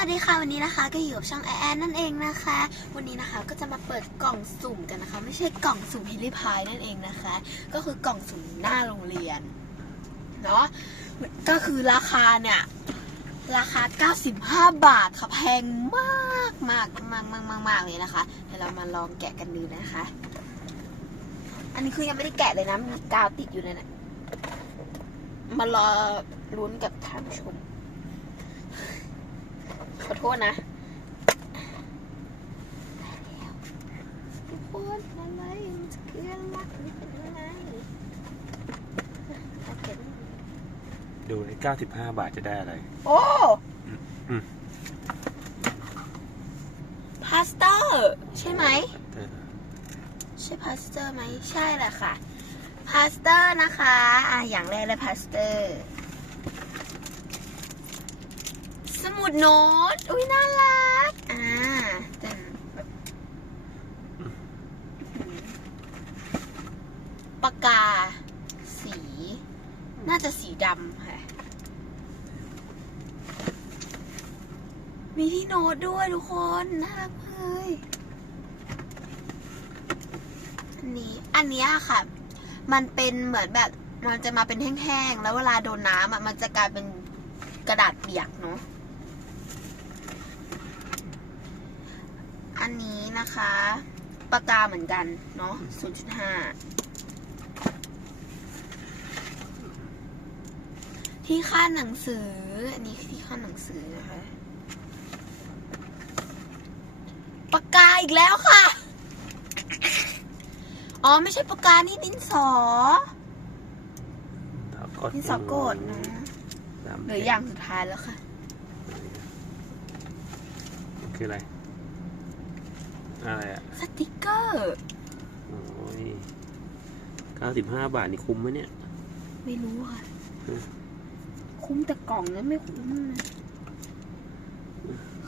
วัสดีค่ะวันนี้นะคะก็อยู่กับช่องแอนนั่นเองนะคะ วันนี้นะคะก็จะมาเปิดกล่องสุ่มกันนะคะ ไม่ใช่กล่องสุ่มเฮลิพายนั่นเองนะคะ ก็คือกล่องสุ่มหน้าโรงเรียนเนาะก็คือราคาเนี่ยราคา 95 บาทค่ะแพงมากมากมากมากมากมากเลยนะคะเดี๋ยวเรามาลองแกะกันดูนะคะ อันนี้คือยังไม่ได้แกะเลยนะมีกาวติดอยู่นั่นะมารอลุ้นกับท่านผู้ชม ขอโทษนะทุกคนอะไรมันจะเกลือนลักนี่เป็นยังไงเอาเก็บดูไอ้95 บาทจะได้อะไร โอ้อืมพาสเตอร์ใช่ไหมเออใช่พาสเตอร์ไหม ใช่แหละค่ะ พาสเตอร์นะคะ อะอย่างแรกเลยพาสเตอร์ ส มุดโน้ต อุ้ยน่ารัก อ่าแต่ปากกา สี น่าจะสีดำค่ะ มีที่โน้ตด้วยทุกคน น่ารักเลยอันนี้ อันนี้ค่ะ มันเป็นเหมือนแบบมันจะมาเป็นแห้งๆ แล้วเวลาโดนน้ำอะ มันจะกลายเป็นกระดาษเปียกเนาะ อันนี้นะคะปากกาเหมือนกันเนาะ0.5 ที่ค่าดหนังสือ อันนี้ที่ค่าดหนังสือนะคะปากกาอีกแล้วค่ะ อ๋อไม่ใช่ปากกา นี่ดินสอเท่ากดดินสอกดนะสามเหรืออย่างสุดท้ายแล้วค่ะ คืออะไร อะไรอะสติกเกอร์โอ้ย95บาทนี่คุ้มไหมเนี่ย ไม่รู้ค่ะอืมคุ้มแต่กล่องนั้นไม่คุ้มนะ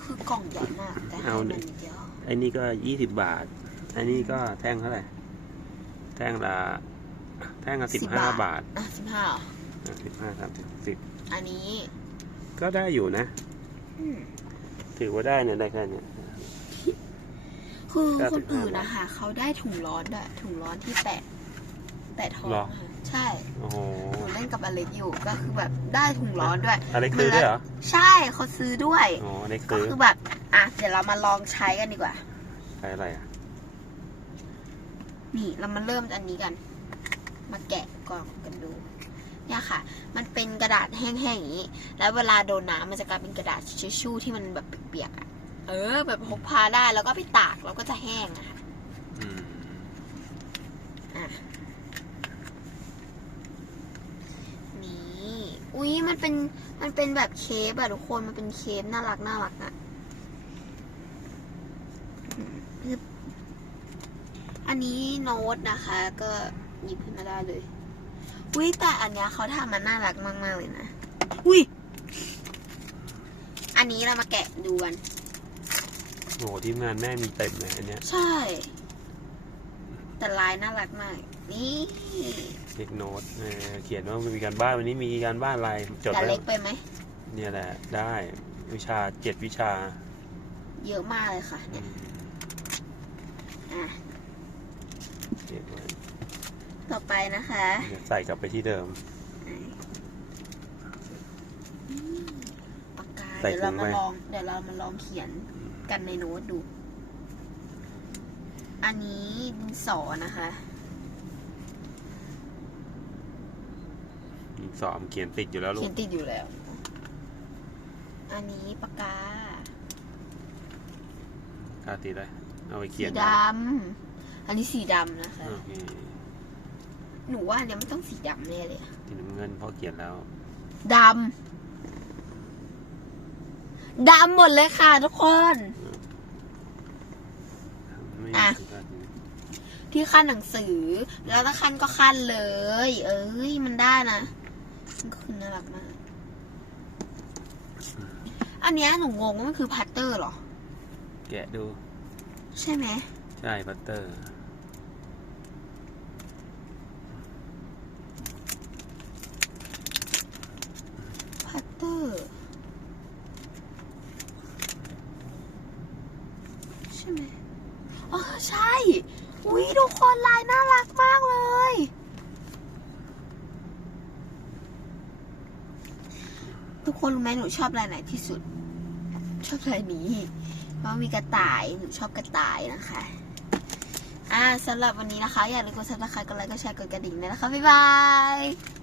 คือกล่องใหญ่มากแต่ให้มันนิดเดียวไอ้นี่ก็20บาทไอ้นี่ก็แท่งเท่าไหร่ แท่งละ แท่งละ10 15บาทอะสิบห้าอะ15 30อันนี้10ก็ได้อยู่นะอืมถือว่าได้เนี่ยได้แค่เนี้ย คือ95คนอื่นนะคะเขาได้ถุงร้อนด้วยถุงร้อนที่แปะแปะท้องหรอ ค่ะใช่โอ้โหหนูเล่นกับอเล็กอยู่ก็คือแบบได้ถุงร้อนด้วยอะไรคือด้วยเหรอใช่เขาซื้อด้วย อ๋ออะไรก็คือคือแบบอะเดี๋ยวเรามาลองใช้กันดีกว่า ใช้อะไรอะนี่เรามาเริ่มอันนี้กัน มาแกะกล่องกันดู เนี่ยค่ะ มันเป็นกระดาษแห้งๆอย่างนี้ แล้วเวลาโดนน้ำมันจะกลายเป็นกระดาษทิชชู่ที่มันแบบเปียกๆอะ เออ แบบพกพาได้แล้วก็ไปตากแล้วก็จะแห้งอะค่ะอืมอะนี่อุ้ยมันเป็นมันเป็นแบบเคปอะทุกคนมันเป็นเคปน่ารักน่ารักอะอืมอึ๊บอันนี้โน้ตนะคะ ก็หยิบขึ้นมาได้เลยอุ้ยแต่อันเนี้ยเขาทำมันน่ารักมากๆเลยนะอุ้ยอันนี้เรามาแกะดูกัน โอ้โหทีมงานแม่มีเต็มเลยอันเนี้ย ใช่ แต่ลายน่ารักมาก นี่เทคโนตเออเขียนว่ามีการบ้านวันนี้มีการบ้านอะไรจดแต่ไว้เล็กไปไหม เนี่ยแหละ ได้วิชาเจ็ดวิชาเยอะมากเลยค่ะเนี่ยอะเขียนไว้ต่อไปนะคะ เดี๋ยวใส่กลับไปที่เดิม ปากกา ใส่เดี๋ยวเราถุงมาไว้ลอง เดี๋ยวเรามาลองเขียน กันในโน้ตดู อันนี้ดินสอนะคะยิงสอบเขียนติดอยู่แล้วลูเขียกนติดอยู่แล้ว อันนี้ปากกากาติดเลยเอาไปสีเขียนดำอันนี้สีดำนะคะ โอเคหนูว่าอันเนี้ยมันต้องสีดำแน่เลยอะสีน้ำเงินพอเขียนแล้ว ดำดำหมดเลยค่ะทุกคนไม่ อะมีกาติดที่ขั้นหนังสือ แล้วถ้าขั้นก็ขั้นเลย เอ้ยมันได้นะมันก็คือน่ารักมาก อันเนี้ยหนูงงว่ามันคือพัตเตอร์เหรอ แกะดู ใช่ไหม ใช่พัตเตอร์พัตเตอร์ ช่ไหมอ๋อใช่ อุ้ย ทุกคนลายน่ารักมากเลย ทุกคนรู้ไหมหนูชอบลายไหนที่สุด ชอบลายนี้เพราะมีกระต่ายหนูชอบกระต่ายนะคะอ่าสำหรับวันนี้นะคะ อย่าลืมกดซับสไครต์กดไลค์กดแชร์กดกระดิ่งด้วยนะคะ บ๊ายบาย